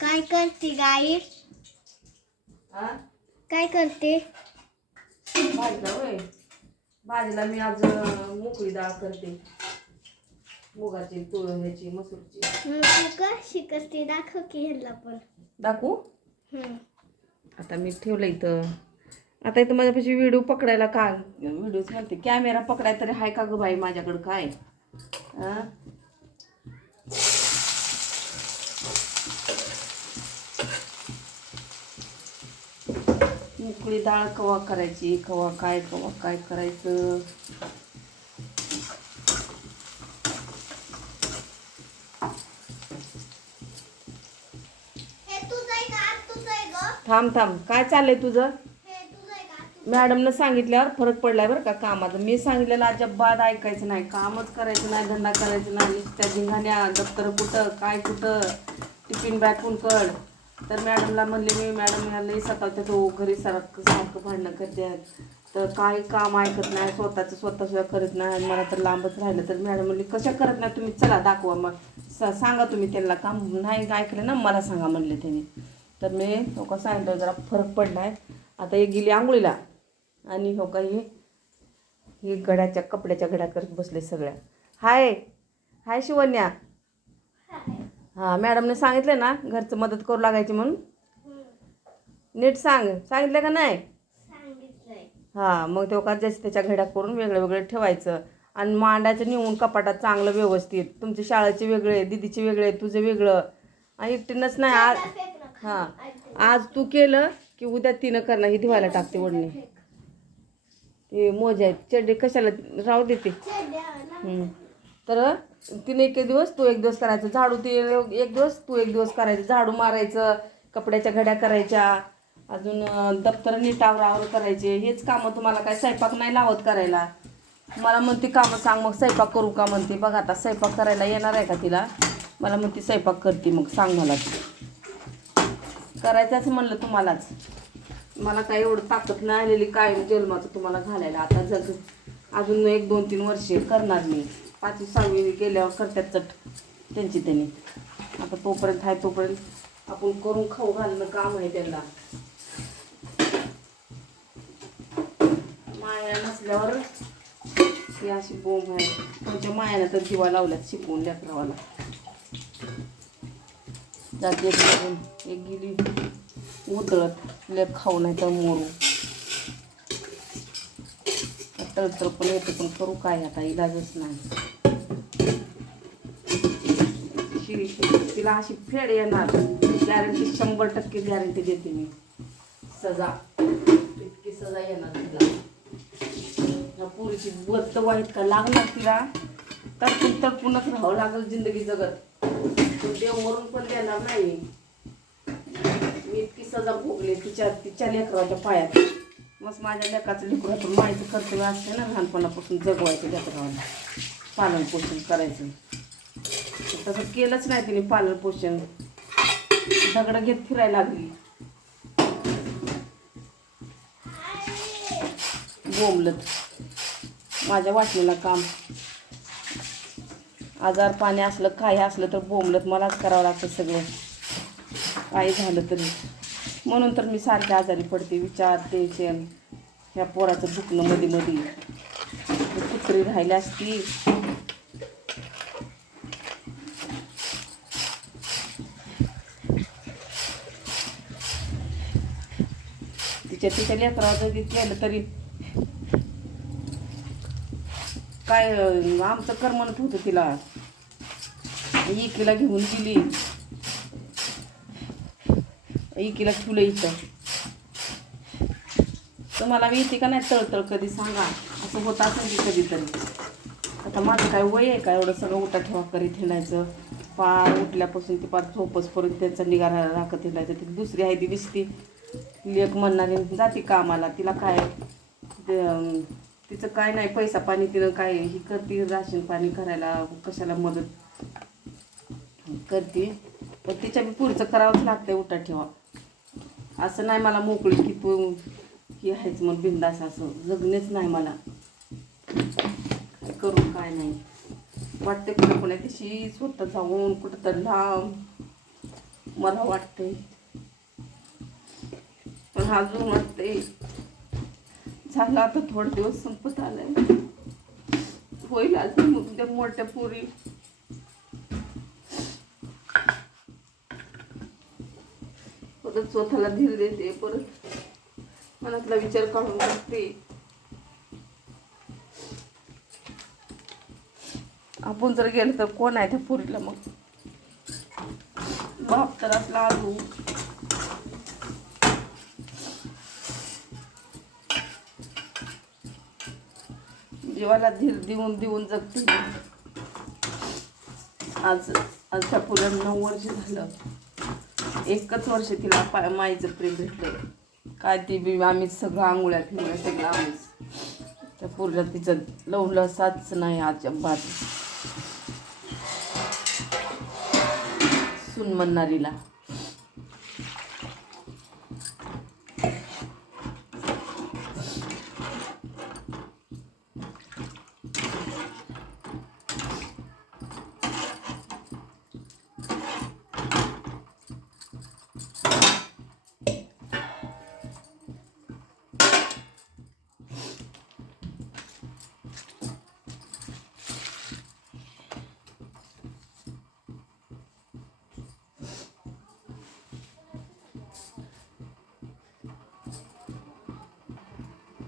काय करते गाई? हा? काय करते? भाजीला होय. भाजीला मी आज अं, मोकळी डाळ करते. मुगाची तुळ ह्याची मसूरची. मग तू कशी करते दाखव की ह्याला पण. दाखवू? हम्म. आता मी ठेवलं इथं. आता इथं माझ्यापाशी व्हिडिओ पकडायला का व्हिडिओच म्हणते कॅमेरा पकडाय तरी हाय का ग बाई माझ्याकडं? काय? हा? मोकळी डाळ कवा करायची कवा काय कवा काय करायचं? हे थांब थांब. काय चाललंय तुझं? हे मॅडमनं सांगितल्यावर फरक पडलाय बरं का कामाचा. मी सांगितलेलं अजिबात ऐकायचं नाही. कामच करायचं नाही धंदा करायचं नाही. नुसत्या धिंगाण्या दप्तर कुठं काय कुठं? टिफिन बॅग कड तर मॅडमला म्हणले मी मॅडम ह्यालाही लई तो घरी सारखं सारखं भांडणं करतात तर काही काम ऐकत नाही स्वतःचं स्वतः सुद्धा करत नाही मला तर लांबच राहिलं. तर मॅडम म्हणली कशा करत नाही तुम्ही? चला दाखवा मग. स- सांगा तुम्ही त्यांना काम नाही ऐकलं ना मला सांगा म्हणले त्यांनी. तर मी हो का सांगितलं जरा फरक पडला आहे आता हे गेली आंघोळीला आणि हो का हे हे गड्याच्या कपड्याच्या गड्या करत बसले सगळ्या. हाय हाय शिवन्या हां मॅडमने सांगितलं ना घरचं मदत करू लागायची म्हणून. नीट सांग. सांगितलं का नाही? हां मग तेव्हा का ज्याच्या त्याच्या घड्या करून वेगळं वेगळं ठेवायचं. आणि मांडायचं नेऊन कपाटात चांगलं व्यवस्थित. तुमचे शाळेचे वेगळे दिदीचे वेगळे तुझे वेगळं. आणि एकटीनंच नाही आज हां. आज तू केलं की उद्या तिनं करणं ही धुवायला टाकते ओढणी ते मोजे आहेत. चड्डे कशाला? राहू देते. तर तिने एक दिवस तू एक दिवस करायचं. झाडू ती एक दिवस तू एक दिवस करायचं. झाडू मारायचं कपड्याच्या घड्या करायच्या अजून दप्तर नीटावरावर करायचे. हेच कामं तुम्हाला काय स्वयंपाक नाही लावत करायला. मला म्हणते कामं सांग मग स्वयंपाक करू का? म्हणते. बघ आता स्वयंपाक करायला येणार आहे का तिला? मला म्हणते स्वयंपाक करते मग सांग मला करायचंच म्हणलं तुम्हालाच. मला काय एवढं ताकद नाही आलेली काय जन्माचं तुम्हाला घालायला. आता जग अजून एक दोन तीन वर्षे करणार मी. पाचवी सहावी गेल्यावर करतात चट. त्यांची त्यांनी. आता तोपर्यंत आहे तोपर्यंत आपण करून खाऊ घालणं काम आहे त्यांना. माया नसल्यावर ही अशी बोंब आहे. तुमच्या मायानं तर दिवा लावल्यात शिकवून लेकरावाला. जाते एक एक गेली उतळत. लेप खाऊ नाही तर मोरू. तळतळ पण येते पण करू काय आता? इलाजच नाही. शिरी तिला अशी फेड येणार. गॅरंटी शंभर टक्के गॅरंटी देते मी. सजा. इतकी सजा येणार तिला. पुरीची पोरीची बद्द वाईट का लागणार तिला? तर तडपूनच राहावं लागेल जिंदगी जगत. पण देव मरून पण देणार नाही. मी इतकी सजा भोगले तिच्या तिच्या लेकराच्या पायात. मग माझ्या लेकाचं लेकरातून माहिती कर्तव्य असते ना लहानपणापासून जगवायचं लेकराला. पालन पोषण करायचं. तसं केलंच नाही तिने पालन पोषण. दगड घेत फिरायला लागली. बोंबलत. माझ्या वाटणीला काम. आजार पाणी असलं काही असलं तर बोंबलत मलाच करावं लागतं सगळं. काही झालं तरी. म्हणून तर मी सारखे आजारी पडते विचार टेन्शन ह्या पोराचं दुखणं मध्ये मध्ये कुत्री राहिली असती. तिच्या तिच्या लेकरावर जरी केलं तरी काय आमचं करमणत होतं तिला. एकीला घेऊन गेली. एकीला ठेवलं इथं. तुम्हाला बी येते का नाही? तळतळ कधी सांगा. असं होत असेल की कधीतरी. आता माझं काय वय आहे का? एवढं सगळं उठा ठेवा करीत हिंडायचं पार उठल्यापासून ते पार झोपसपर्यंत त्यांचा निगा राखत हिंडायचं ती दुसरी आहे ती दिसती. लेख म्हणणारी जाते कामाला तिला काय तिचं काय नाही पैसा पाणी तिनं काय ही करते राशन पाणी करायला कशाला मदत? करते पण तिच्या बी पुढचं करावंच लागतंय उठा ठेवा. असं नाही मला मोकळी की तू ही आहेच मग बिंदास असं जगणेच नाही मला. काय करू काय नाही. वाटते कुठं कोणा तशी स्वतः जाऊन कुठं तर लांब मला वाटतंय. पण अजून झालं आता थोडे दिवस संपत आलाय. होईल अजून मग त्या मोठ्या पुरी. परत स्वतःला धीर देते परत मनातला विचार काढून टाकते. आपण जर गेलं तर कोण आहे त्या पुरीला मग? बाप तर असला आजू जीवाला धीर देऊन देऊन जगते. आज आज त्या नऊ वर्ष झालं. एकच वर्ष तिला पा माईचं प्रेम भेटलं. काय ती बी आम्ही सगळं आंघोळ्या फिंगळ्या सगळं आम्हीच. त्या पुरीला तिचं लवलं साच नाही आज बात सुन म्हणणारीला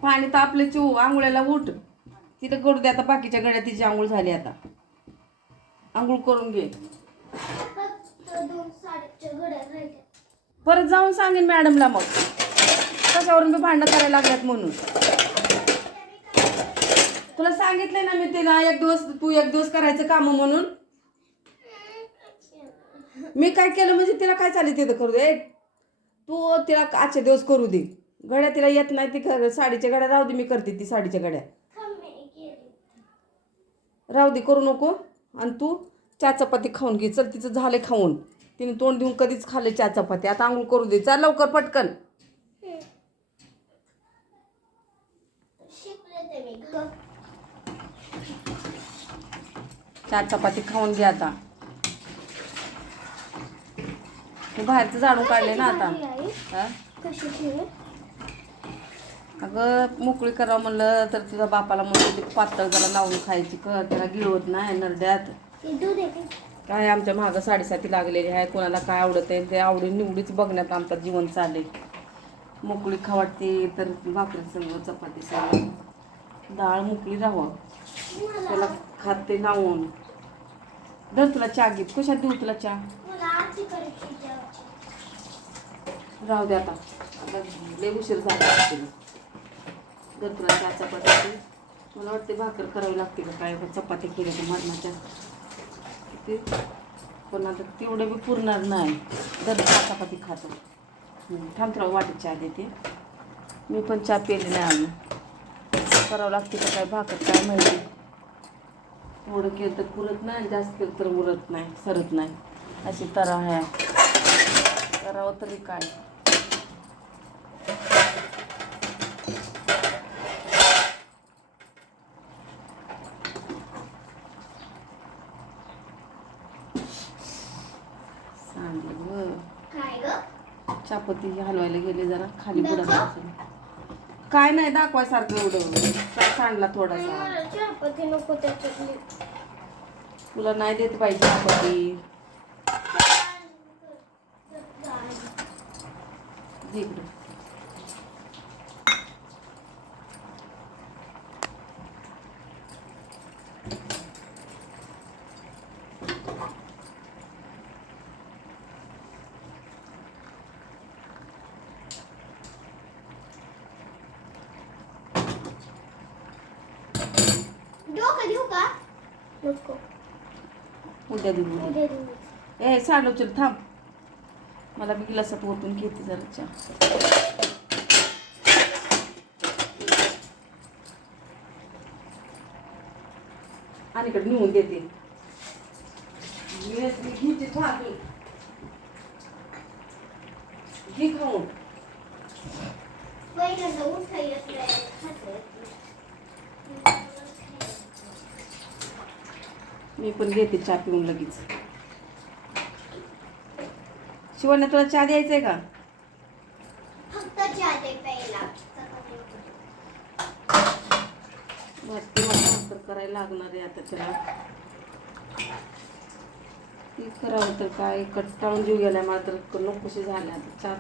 पाणी तापले चिऊ आंघोळ्याला उठ. तिथं करू दे आता बाकीच्या गड्या तिची आंघोळ झाली आता. आंघोळ करून घे. परत जाऊन सांगेन मॅडमला मग. कशावरून मी भांडणं करायला लागल्यात म्हणून. तुला सांगितलंय ना मी तिला एक दिवस तू एक दिवस करायचं काम म्हणून. मी काय केलं म्हणजे तिला काय चालेल तिथं करू दे? तू तिला आजचे दिवस करू दे. गड्या तिला येत नाही ती कर- साडीच्या गड्या राहू दे मी करते ती साडीच्या गड्या राहू दे करू नको. आणि तू चहा चपाती खाऊन घे. चल तिचं झाले खाऊन. तिने तोंड देऊन कधीच खाल्ले चहा चपाती. आता आंघोळ करू दे. चाल लवकर पटकन. चहा चपाती खाऊन घे आता. तू बाहेरचं झाडून काढले ना आता. अगं मोकळी करावं म्हणलं तर तुझ्या बापाला म्हणलं ते पातळ जरा लावून खायची कर त्याला गिळवत नाही नरड्यात. काय आमच्या मागं साडेसाती लागलेली आहे कोणाला काय आवडत आहे ते आवडी निवडीच बघण्यात आमचं जीवन चालले मोकळी खा वाटते तर भाकरी संग चपाती संग डाळ मोकळी राहावं. त्याला खाते लावून धर तुला चहा घे कशात देऊ तुला चहा? राहू दे आता. आता लय उशीर झाला असतील तुला चपाती. मला वाटते भाकर करावी लागते का काय? चपाती केल्या तर मरणाच्या ते पण आता तेवढं बी पुरणार नाही. दर चार चपाती खातो. थांबतराव वाटत चहा देते. मी पण चहा पेली नाही आम्ही करावं लागते का काय? भाकर काय माहिती? थोडं केलं तर पुरत नाही जास्त केलं तर उरत नाही सरत नाही. अशी तरा आहे. करावं तरी काय सांगेल व काय ग चापती हलवायला गेले जरा खाली दाखव. बुडा काय नाही दाखवायसारखं एवढं. काय सांडला थोडासा. नको त्याच्यातली. तुला नाही देत पाहिजे चापती. इकडं डोकं देऊ का नको उद्या देऊ उद्या. उद्या देऊ चल थांब. मला मी गिलासात ओतून घेते जरा चहा आणि इकडे नेऊन देते. मी घ्यायची घे खाऊन. मी पण घेते चहा पिऊन लगेच. शिवण्या तुला चहा द्यायचा आहे का? फक्त चहा दे प्यायला. करायला लागणार आहे आता त्याला. ती करावं तर काय? कट्टाळून जीव गेलाय मला तर. नकोशी झाल्या आता चार.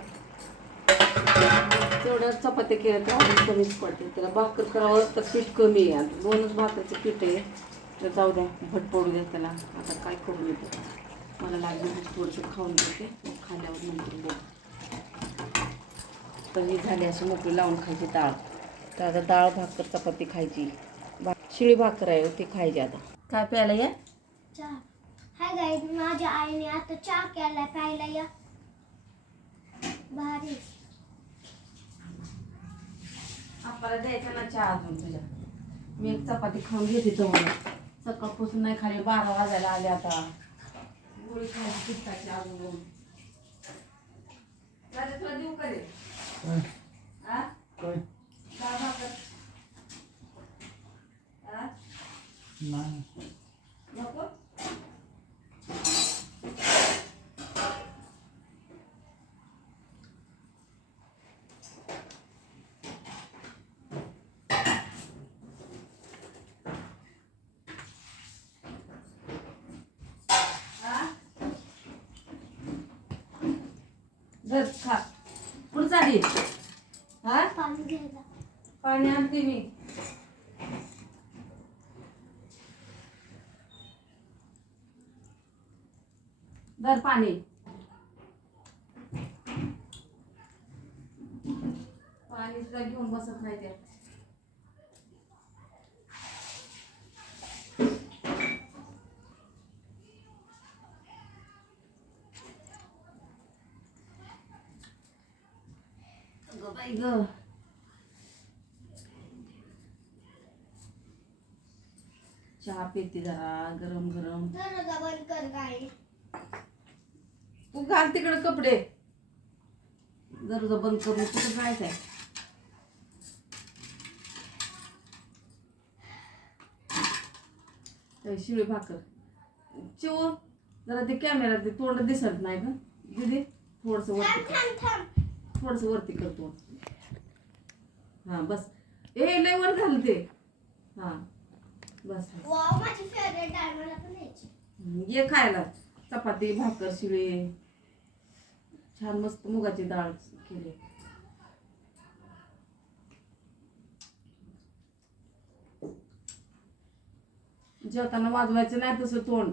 तेवढ्या चपात्या केल्या तर अजून कमीच पडते त्याला भाकर करावं तर पीठ कमी आहे. आता दोनच भाकरचं पीठ आहे. तर जाऊ द्या भट पडू द्या त्याला. आता काय करू येते मला लागलं थोडंसं खाऊन मग खाल्यावर नंतर बघ तर ही झाली अशी मोकळी लावून खायची डाळ. तर आता डाळ भाकर चपाती खायची. भा शिळी भाकर आहे ती खायची आता. काय प्यायला या? चहा हाय गाईज माझ्या आईने आता चहा केला प्यायला या. भारी. आपल्याला द्यायचा ना चहा अजून तुझ्या. मी एक चपाती खाऊन घेते तो सकाळपासून नाही खाली बारा वाजायला आले आता. गोळी खायची अजून. राजा तुला देऊ का रे आ? डाळ भाकर आ? नको आ? पाणी मी. दर पाणी. पाणी सुद्धा घेऊन बसत नाही त्या ग बाई ग. चहा पिते जरा गरम गरम. बंद कर तू घाल तिकडे कपडे. दरवाजा बंद करून कुठं जायचं आहे शिळी भाकर. चिव जरा ते कॅमेरा ते तोंड दिसत नाही ग. दिदी थोडस वरती थोडस वरती करतो हा बस. ए लय वर झालं ते. हा. बस बस. वाव माझी फेवरेट डाळ मला पण यायची ये खायला. चपाती भाकर शिळे. छान मस्त मुगाची डाळ केली. जेवताना वाजवायचं नाही तसं तोंड.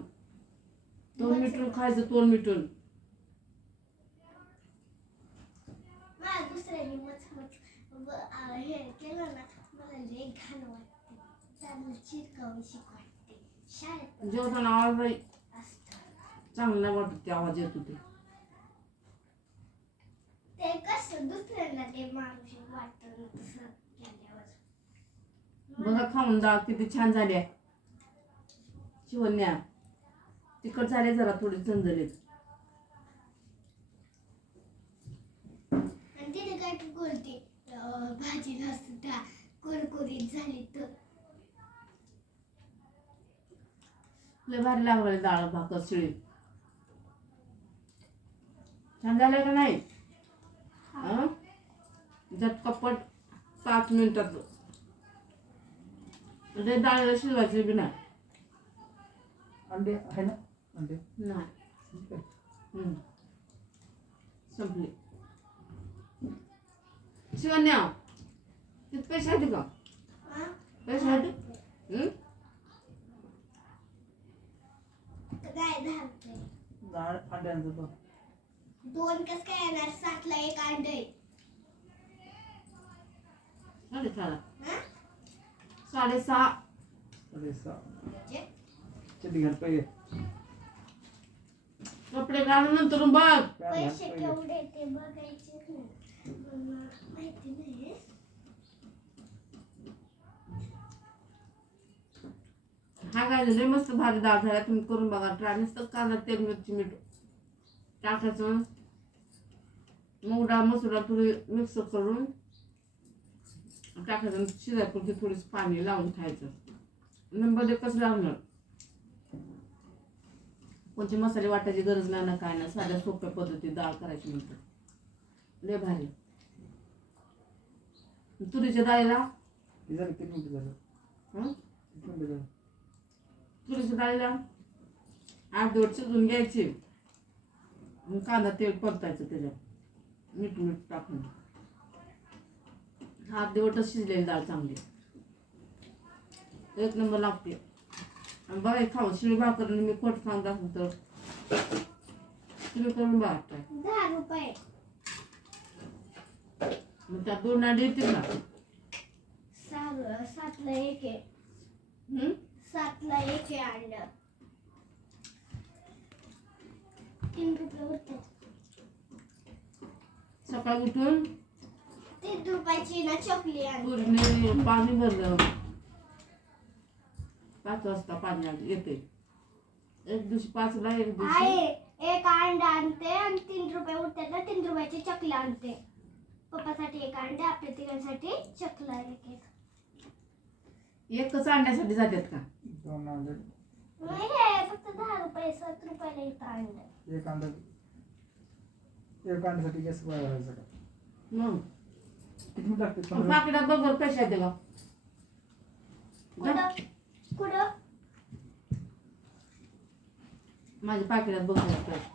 तोंड मिटून खायचं तोंड मिटून मला दुसऱ्याने मच मच ब- आ, हे केलं ना मला घाण चिरकावून शाळेत जेवताना आवाज बाई चांगला वाटत ते आवाज येतो ते. ते कसं दुसऱ्यांना ते माणूस वाटतं ना तसं केल्यावर बघा खाऊन डाळ किती छान झाली शिवण्या तिखट झाले जरा थोडी झंझलीत आणि तिने काय बोलते भाजीला सुद्धा कुरकुरीत झाली तर. लय भारी लागले डाळ भाकर शिळी. छान झालं का नाही? हं? झटकपट पाच मिनिटात. लय डाळीला शिजवायची बी नाही. अंडे आहे ना? अंडे? नाही. संपली. शिवण्या तिथे पैसे आहेत का? पैसे आहेत? अंड्यांचं बघ. दोन कस काय येणार? सातला एक अंड आहे. साडेसहाला हा? साडेसहा अरे सा म्हणजे? घाल पाहिजे कपडे घालून नंतर बघ. पैसे पाहिजे केवढे ते बघायचे नाही. मला माहिती नाही हा काय लय मस्त भारी डाळ झाला तुम्ही करून बघा. ट्राय नुसतं कांदा तेल मिरची मीठ. टाकायचं. मूग डाळ मसूर थोडी मिक्स करून टाकायचं. शिजायपुरती थोडीशी पाणी लावून खायचं. नंबर कसं लावणार? कोणती मसाले वाटायची गरज नाही ना काय ना साध्या सोप्या पद्धतीत डाळ करायची नंतर लय भारी. तुरीच्या डाळीला? हे झालं. तुरीच्या डाळीला अर्धवट शिजून घ्यायची कांदा तेल परतायचं त्याच्यात. मीठ मीठ टाकून. अर्धवटच शिजलेली डाळ चांगली. एक नंबर लागते. आणि बघा खाऊ शिळी भाकर मी कोट खाऊन दाखवतो. तुम्ही करून बघा मग त्या दोन अंडे येतील ना? सातला एक आहे? सातला एक आहे अंड तीन रुपये उरतात. सकाळी उठून तीन रुपयाची ना चॉकली आणली. पूर्ण पाणी भरलं. पाच वाजता पाणी आलं येते. एक दिवशी पाचला एक दिवशी आहे एक अंडा आणते आणि तीन रुपये उरतात ना तीन रुपयाची चकली आणते. पप्पासाठी एक अंडा आपल्या तिघांसाठी चकला एक एक. एकच आणण्यासाठी जातात का? दोन अंडे नाही हे फक्त दहा रुपये सात रुपयाला येतं अंड एक अंडा एक अंड्यासाठी गॅस वाढवायचा का? मग? किती मिनिट लागते पंधरा पाकिटात बरोबर पैसे येते का कुठं? कुठं? माझ्या पाकिटात बघून पैसे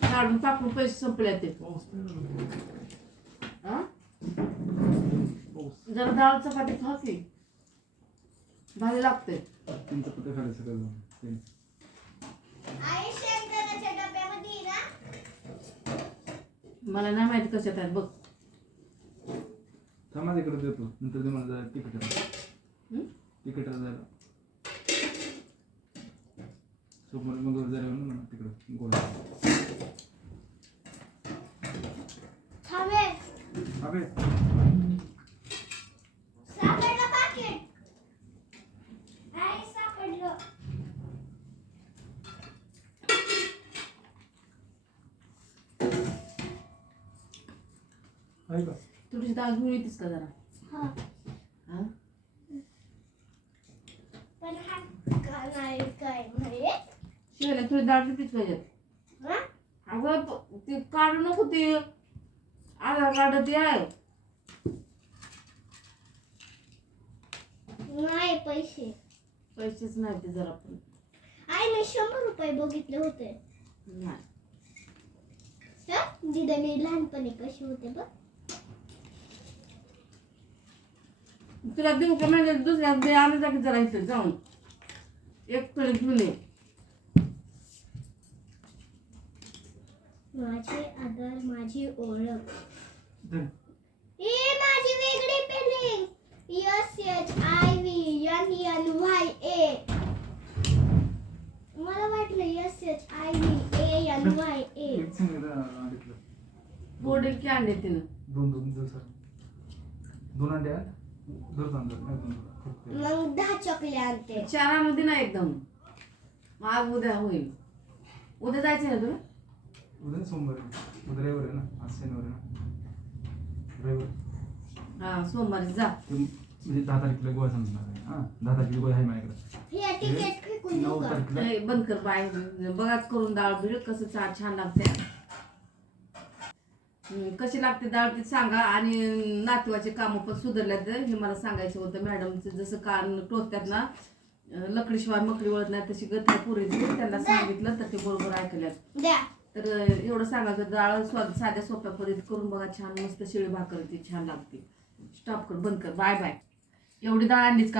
काढून पाकडून पैसे संपले ते. हा? जरा डाळ चपाती खा की. भारी लागते. तीन चपात्या खाली सगळं तीन आई शेंगदाण्याच्या डब्यामध्ये ना. मला नाही माहिती कशात आहेत बघ. थांबा इकडे देतो. नंतर ते मला जरा तिकीट हं? तिकीट जायला समोर मग जरा येऊन म्हणा तिकडं गोळा. थांबे अबे सापडलं पाकिट आई सापडलं आहे का डाळ घेऊन येतेस का जरा? हा. शिवायला तुझी डाळ कितीच पाहिजेत. हा? अगं ते काढू नको ते. आधार कार्ड ते आहे नाही पैसे. पैसेच नाही ते जरा पण. आईने शंभर रुपये बघितले होते. नाही. दिदा मी लहानपणी कसे होते बघ. तुला देऊ का म्हणजे दुसऱ्या दे आलं जा की जरा इथं जाऊन. एक तरी घेऊन ये. माझे आधार माझी ओळख. ए माझी वेगळी spelling S H I V N N Y A मला वाटलं S H I V A N Y A. बोडेल की अंडे तिनं दोन दोन दिवसात दोन अंडे आहेत? मग दहा चॉकले आणते. चारामध्ये ना एकदम. मग आज उद्या होईल. उद्या जायचं ना तुला उद्या सोमवारी. उद्या रविवार आहे ना? आज शनिवार आहे ना? रविवार. हा सोमवारी जा. ते म्हणजे दहा तारखेला गोवा आहे. हां दहा तारखेला गोवा आहे माझ्याकडे. हे तिकीट फेकून देऊ नऊ का? तारखेला. ए, बंद कर बाय बघाच करून डाळ बिळ कसं चा छान लागते कशी लागते डाळ ती सांगा. आणि नातवाचे कामं पण सुधारल्यात हे मला सांगायचं होतं मॅडमचं. जसं कान टोचतात ना लकडीशिवाय मकडी वळत नाही तशी गथा पुरी त्यांना सांगितलं तर ते बरोबर ऐकल्यात. तर एवढं सांगायचं डाळ साध्या सोप्या पद्धतीत करून बघा. छान मस्त शिळी भाकर ती छान लागते. स्टॉप कर बंद कर. बाय बाय एवढी डाळ आणलीच का